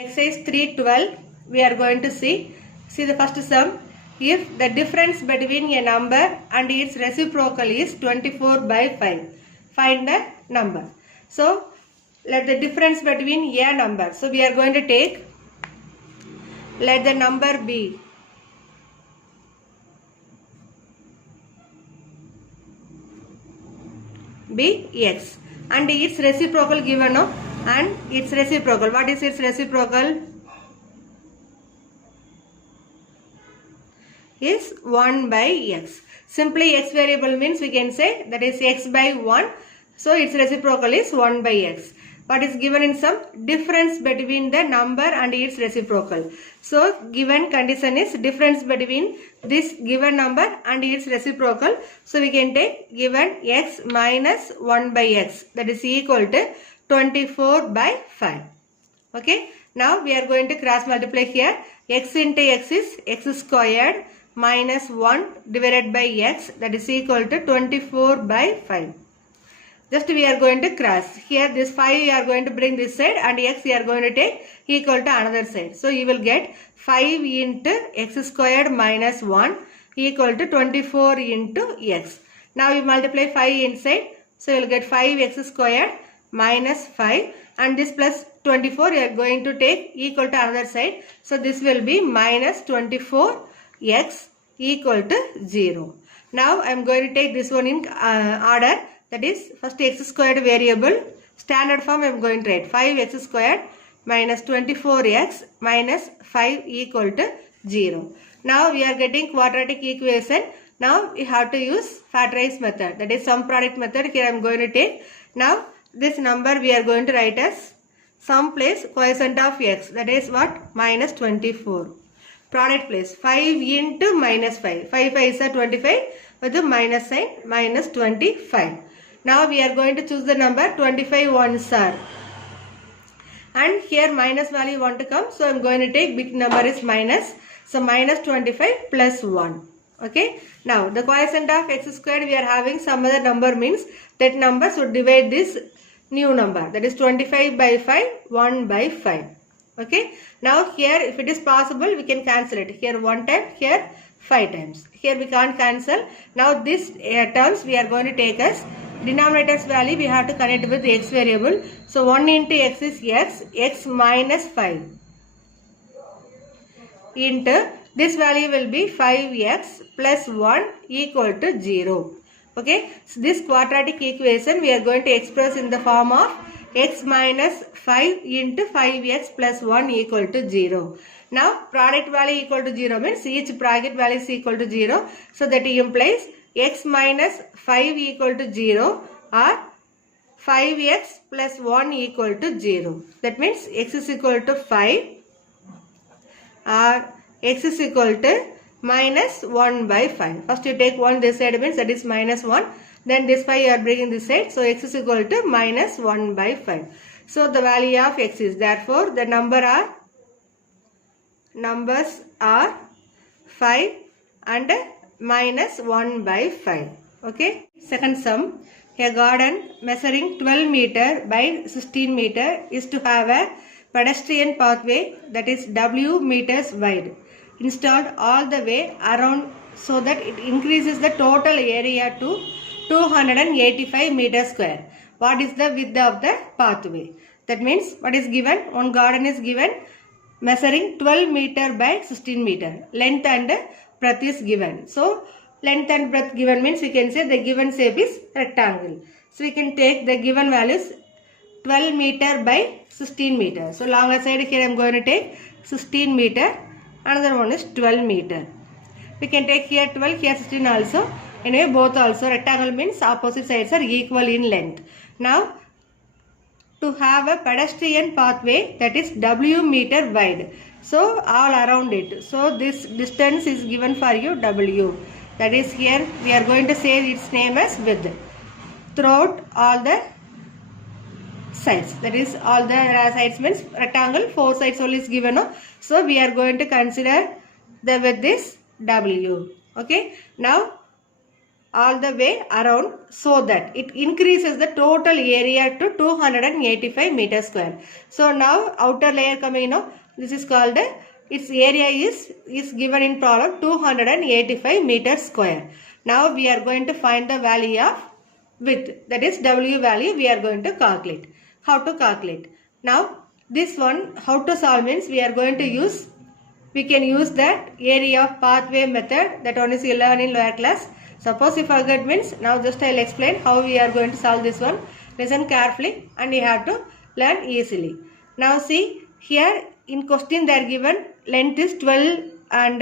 Exercise 3.12 we are going to see the first sum. If the difference between a number and its reciprocal is 24 by 5, find the number. So let the difference between a number. So we are going to take, let the number be x and its reciprocal given, no? And its reciprocal. What is its reciprocal? Is 1 by x. Simply x variable means we can say that is x by 1. So its reciprocal is 1 by x. What is given in sum? Difference between the number and its reciprocal. So given condition is difference between this given number and its reciprocal. So we can take given x minus 1 by x, that is equal to 24 by 5. Okay. Now we are going to cross multiply here. X into x is x squared minus 1 divided by x, that is equal to 24 by 5. Just we are going to cross. Here this 5 we are going to bring this side and x we are going to take equal to another side. So you will get 5 into x squared minus 1 equal to 24 into x. Now you multiply 5 inside. So you will get 5x squared minus 5 and this plus 24 you are going to take equal to another side. So this will be minus 24x equal to 0. Now I am going to take this one in order. That is first x squared variable. Standard form I am going to write 5x squared minus 24x minus 5 equal to 0. Now we are getting quadratic equation. Now we have to use factorize method. That is sum product method. Here I am going to take. Now this number we are going to write as sum place quotient of x. That is what? Minus 24. Product place 5 into minus 5. 5 5 is 25 with the minus sign, minus 25. Now we are going to choose the number 25 ones are. And here minus value want to come. So I am going to take big number is minus. So minus 25 plus 1. Okay. Now the quotient of x squared we are having some other number means that number should divide this new number. That is 25 by 5, 1 by 5. Okay. Now here if it is possible we can cancel it. Here 1 time, here 5 times. Here we can't cancel. Now this terms we are going to take as denominator's value we have to connect with the x variable. So 1 into x is x minus 5 into this value will be 5x plus 1 equal to 0. Okay. So this quadratic equation we are going to express in the form of x minus 5 into 5x plus 1 equal to 0. Now product value equal to 0 means each bracket value is equal to 0. So that implies x minus 5 equal to 0 or 5x plus 1 equal to 0. That means x is equal to 5 or x is equal to minus 1 by 5. First you take 1 this side means that is minus 1. Then this 5 you are bringing this side. So x is equal to minus 1 by 5. So the value of x is, therefore the numbers are 5 and minus 1 by 5. Okay. Second sum. A garden measuring 12 meter by 16 meter is to have a pedestrian pathway that is W meters wide installed all the way around so that it increases the total area to 285 meters square. What is the width of the pathway? That means what is given? One garden is given measuring 12 meter by 16 meter. Length and breadth is given. So length and breadth given means we can say the given shape is rectangle. So we can take the given values 12 meter by 16 meter. So longer side here I am going to take 16 meter. Another one is 12 meter. We can take here 12, here 16 also. Anyway, both also rectangle means opposite sides are equal in length. Now, to have a pedestrian pathway that is W meter wide. So, all around it. So, this distance is given for you W. That is here we are going to say its name as width. Throughout all the sides. That is all the sides means rectangle, 4 sides only is given. No? So, we are going to consider the width is W. Okay. Now, all the way around so that it increases the total area to 285 meter square. So now outer layer coming, this is called its area is given in problem 285 meter square. Now we are going to find the value of width, that is W value we are going to calculate. How to calculate? Now this one, how to solve means we can use that area of pathway method, that one is you learn in lower class. Suppose you forget means, now just I will explain how we are going to solve this one. Listen carefully and you have to learn easily. Now see, here in question they are given length is 12 and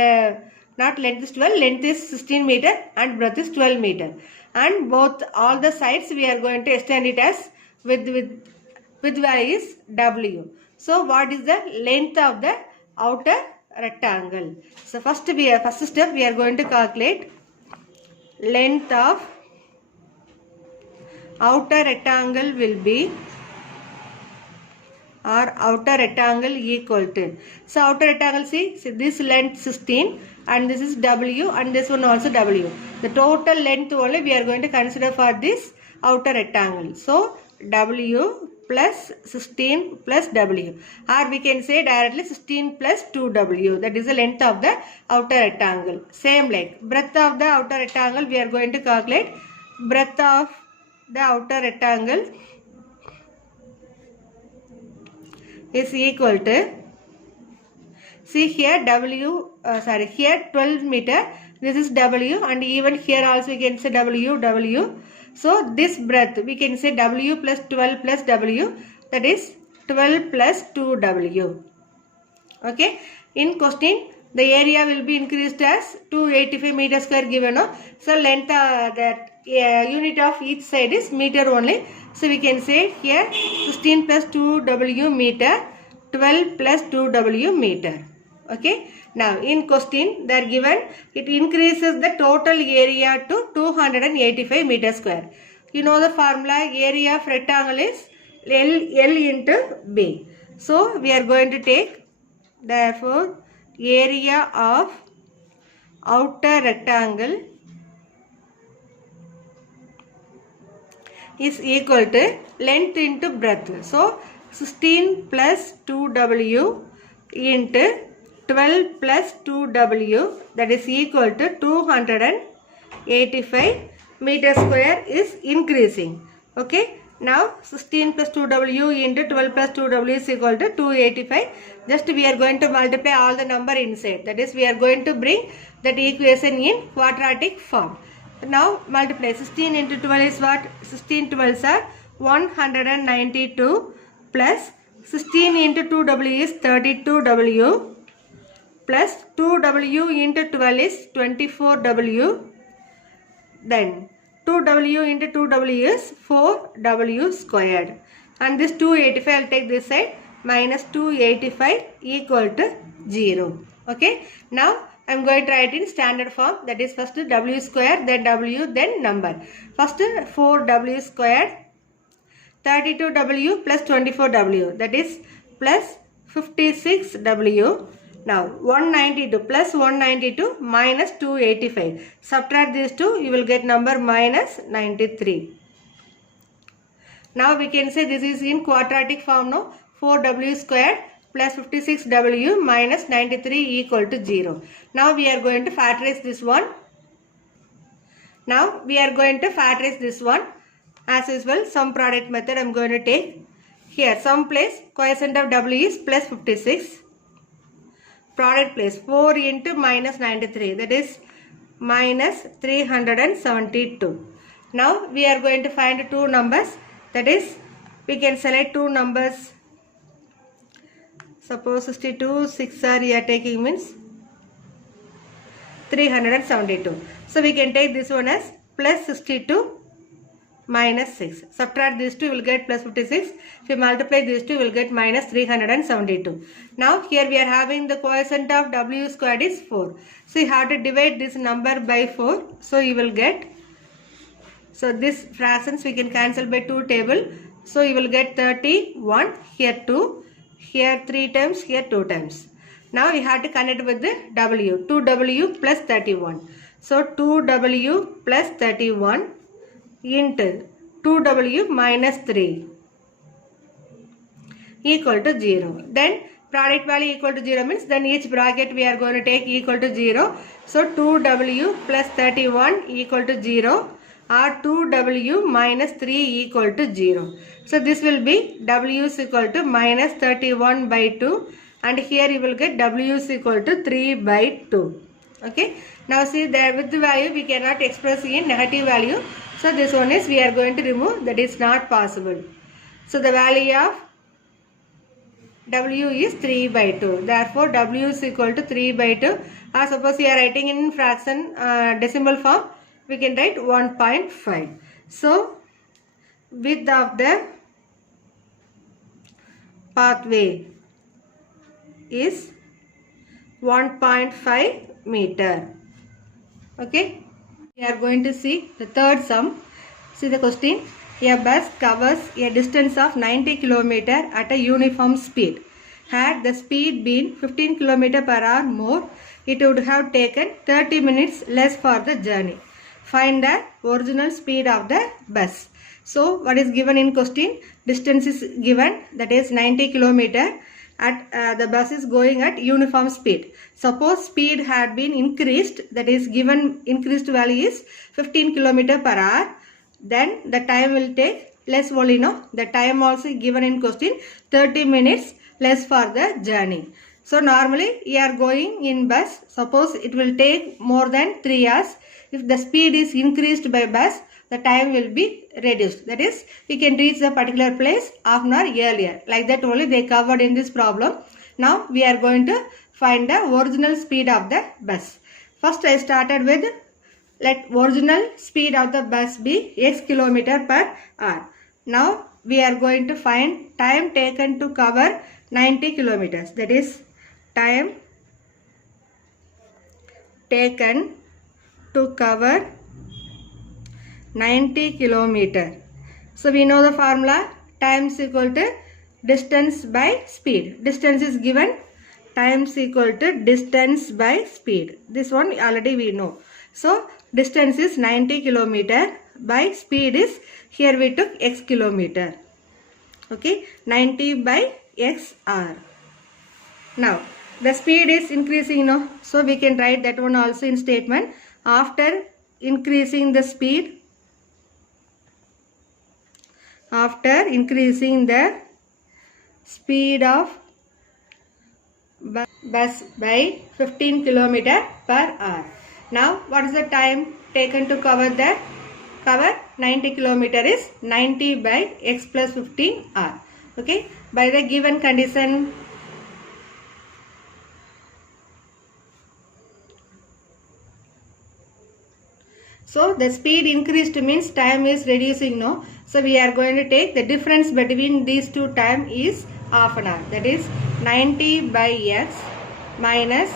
not length is 12, length is 16 meter and breadth is 12 meter. And both all the sides we are going to extend it as with value is W. So what is the length of the outer rectangle? So first step we are going to calculate length of outer rectangle will be, or outer rectangle equal to, so outer rectangle, see this length 16 and this is W and this one also W. The total length only we are going to consider for this outer rectangle. So W plus 16 plus W, or we can say directly 16 plus 2W, that is the length of the outer rectangle. Same like breadth of the outer rectangle we are going to calculate. Breadth of the outer rectangle is equal to, see here here 12 meter, this is W, and even here also we can say W. So this breadth we can say W plus 12 plus W, that is 12 plus 2W. Okay. In question the area will be increased as 285 meter square given. So length that unit of each side is meter only. So we can say here 16 plus 2W meter, 12 plus 2W meter. Okay. Now in question they are given it increases the total area to 285 meter square. You know the formula, area of rectangle is L into B. So we are going to take, therefore area of outer rectangle is equal to length into breadth. So 16 plus 2W into 12 plus 2W, that is equal to 285 meter square is increasing. Okay. Now 16 plus 2W into 12 plus 2W is equal to 285. Just we are going to multiply all the number inside. That is we are going to bring that equation in quadratic form. Now multiply 16 into 12 is what? 16 12s are 192 plus 16 into 2W is 32W plus 2W into 12 is 24W, then 2W into 2W is 4W squared, and this 285 I will take this side, minus 285 equal to 0. Okay. Now I am going to write in standard form, that is first W square, then W, then number. First 4W squared, 32W plus 24W, that is plus 56W. Now 192 plus 192 minus 285. Subtract these two, you will get number minus 93. Now we can say this is in quadratic form, no? 4W squared plus 56W minus 93 equal to 0. Now we are going to factorize this one. As usual, sum product method I am going to take. Here some place quotient of W is plus 56. Product place 4 into minus 93, that is minus 372. Now we are going to find two numbers, that is we can select two numbers. Suppose 62 6 are you are taking means 372. So we can take this one as plus 62 minus 6. Subtract these two, you will get plus 56. If you multiply these two, you will get minus 372. Now here we are having the quotient of W squared is 4. So you have to divide this number by 4. So you will get, so this fractions we can cancel by 2 table. So you will get 31, here 2, here 3 times, here 2 times. Now you have to connect with the W, 2W plus 31. So 2w plus 31 into 2w minus 3 equal to 0. Then product value equal to 0 means then each bracket we are going to take equal to 0. So 2w plus 31 equal to 0 or 2w minus 3 equal to 0. So this will be w is equal to minus 31 by 2 and here you will get w is equal to 3 by 2. Okay. Now see there with the value we cannot express in negative value. So this one is we are going to remove, that is not possible. So the value of w is 3 by 2. Therefore, w is equal to 3 by 2. Or suppose we are writing in fraction decimal form, we can write 1.5. So, width of the pathway is 1.5 meter. Okay. We are going to see the third sum. See the question. A bus covers a distance of 90 km at a uniform speed. Had the speed been 15 km per hour more, it would have taken 30 minutes less for the journey. Find the original speed of the bus. So, what is given in question? Distance is given, that is 90 km. At the bus is going at uniform speed. Suppose speed had been increased, that is given increased value is 15 km per hour. Then the time will take less only, no? The time also given in question 30 minutes less for the journey. So normally you are going in bus, suppose it will take more than 3 hours. If the speed is increased by bus, the time will be reduced. That is, we can reach the particular place half an hour earlier. Like that only they covered in this problem. Now we are going to find the original speed of the bus. First I started with, let original speed of the bus be x km per hour. Now we are going to find time taken to cover 90 kilometers. That is time taken to cover 90 kilometer. So we know the formula, time is equal to distance by speed. Distance is given, time is equal to distance by speed. This one already we know. So distance is 90 kilometer by speed is, here we took x kilometer. Okay, 90 by x hour. Now the speed is increasing, no? So we can write that one also in statement. After increasing the speed, after increasing the speed of bus by 15 km per hour. Now what is the time taken to cover 90 km is 90 by x plus 15 hour. Okay, by the given condition, so the speed increased means time is reducing, no? So we are going to take the difference between these two time is half an hour. That is 90 by x minus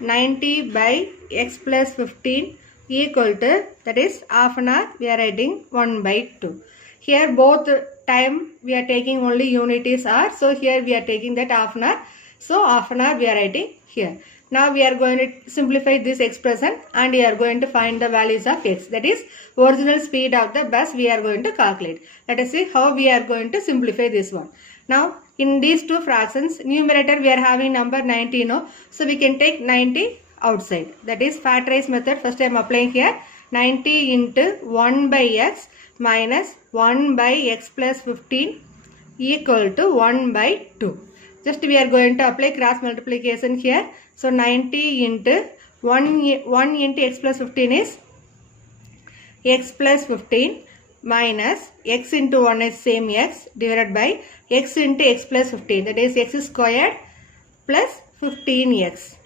90 by x plus 15 equal to, that is half an hour, we are writing 1 by 2. Here both time we are taking only unit is hour. So here we are taking that half an hour. So half an hour we are writing here. Now we are going to simplify this expression and we are going to find the values of x. That is original speed of the bus we are going to calculate. Let us see how we are going to simplify this one. Now in these two fractions, numerator we are having number 90, no? So we can take 90 outside. That is factorize method. First I am applying here 90 into 1 by x minus 1 by x plus 15 equal to 1 by 2. Just we are going to apply cross multiplication here. So 90 into 1 into x plus 15 is x plus 15 minus x into 1 is same x divided by x into x plus 15, that is x squared plus 15x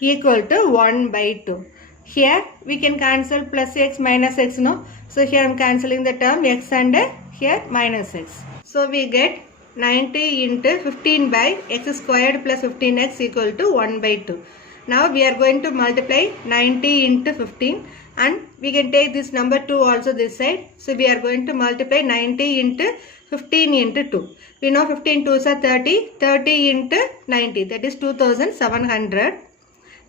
equal to 1 by 2. Here we can cancel plus x minus x, no? So here I am cancelling the term x and here minus x. So we get 90 into 15 by x squared plus 15x equal to 1 by 2. Now we are going to multiply 90 into 15 and we can take this number 2 also this side. So we are going to multiply 90 into 15 into 2. We know 15 2s are 30. 30 into 90, that is 2700.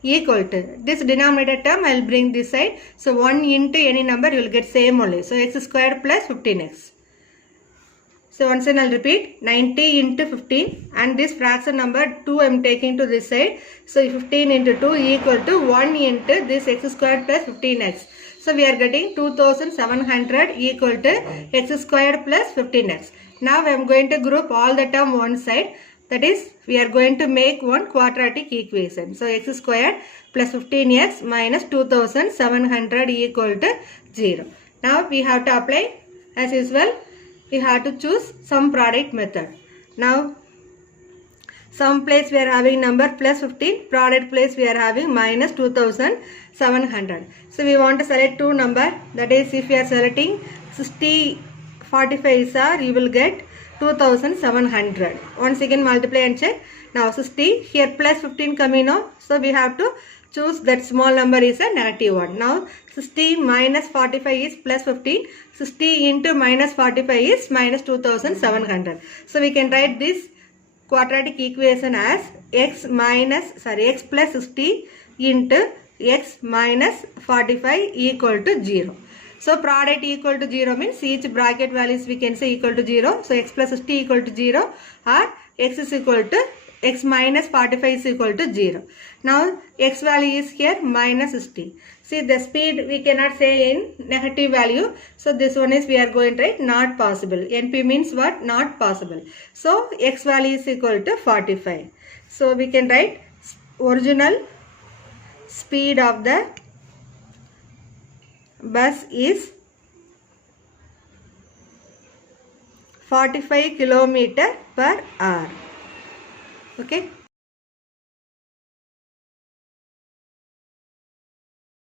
equal to this denominator term. I will bring this side. So 1 into any number you will get same only. So x square plus 15x. So once again I will repeat 90 into 15 and this fraction number 2 I am taking to this side. So 15 into 2 equal to 1 into this x square plus 15x. So we are getting 2700 equal to x square plus 15x. Now I am going to group all the term one side. That is, we are going to make one quadratic equation. So x square plus 15x minus 2700 equal to 0. Now we have to apply as usual. We have to choose sum product method. Now sum place we are having number plus 15, product place we are having minus 2700. So we want to select two number. That is, if we are selecting 60 45 sir, you will get 2700. Once again multiply and check. Now 60 here plus 15 coming now. So we have to choose that small number is a negative one. Now 60 minus 45 is plus 15. 60 into minus 45 is minus 2700. So we can write this quadratic equation as x plus 60 into x minus 45 equal to 0. So product equal to 0 means each bracket values we can say equal to 0. So x plus 60 equal to 0 or x is equal to x minus 45 is equal to 0. Now x value is here minus 60. See the speed we cannot say in negative value. So this one is we are going to write not possible. NP means what? Not possible. So x value is equal to 45. So we can write original speed of the bus is 45 km/h. Okay.